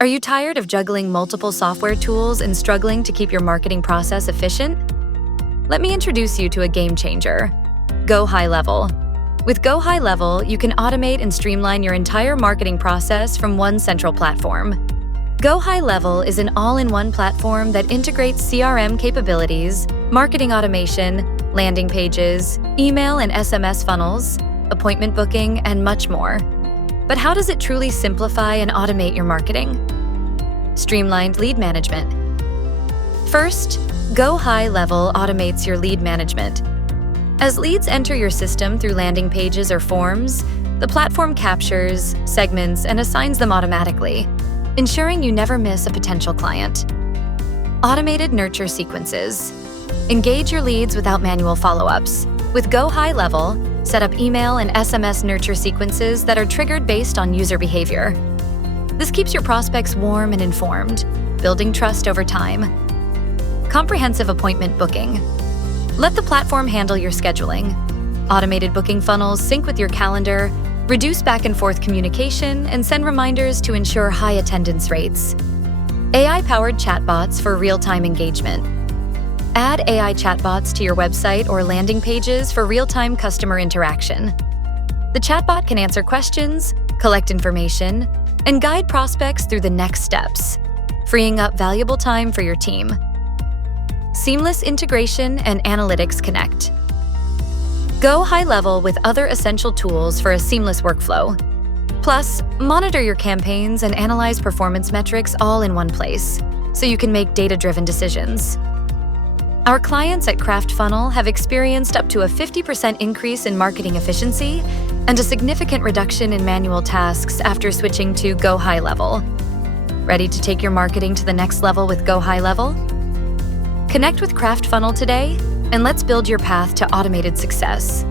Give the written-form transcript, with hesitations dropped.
Are you tired of juggling multiple software tools and struggling to keep your marketing process efficient? Let me introduce you to a game changer, Go High Level. With Go High Level, you can automate and streamline your entire marketing process from one central platform. Go High Level is an all-in-one platform that integrates CRM capabilities, marketing automation, landing pages, email and SMS funnels, appointment booking, and much more. But how does it truly simplify and automate your marketing? Streamlined Lead Management. First, Go High Level automates your lead management. As leads enter your system through landing pages or forms, the platform captures, segments, and assigns them automatically, ensuring you never miss a potential client. Automated nurture sequences. Engage your leads without manual follow-ups. With Go High Level, set up email and SMS nurture sequences that are triggered based on user behavior. This keeps your prospects warm and informed, building trust over time. Comprehensive appointment booking. Let the platform handle your scheduling. Automated booking funnels sync with your calendar, reduce back-and-forth communication, and send reminders to ensure high attendance rates. AI-powered chatbots for real-time engagement. Add AI chatbots to your website or landing pages for real-time customer interaction. The chatbot can answer questions, collect information, and guide prospects through the next steps, freeing up valuable time for your team. Seamless integration and analytics connect. Go high level with other essential tools for a seamless workflow. Plus, monitor your campaigns and analyze performance metrics all in one place, so you can make data-driven decisions. Our clients at CraftFunnel have experienced up to a 50% increase in marketing efficiency and a significant reduction in manual tasks after switching to Go High Level. Ready to take your marketing to the next level with Go High Level? Connect with CraftFunnel today, and let's build your path to automated success.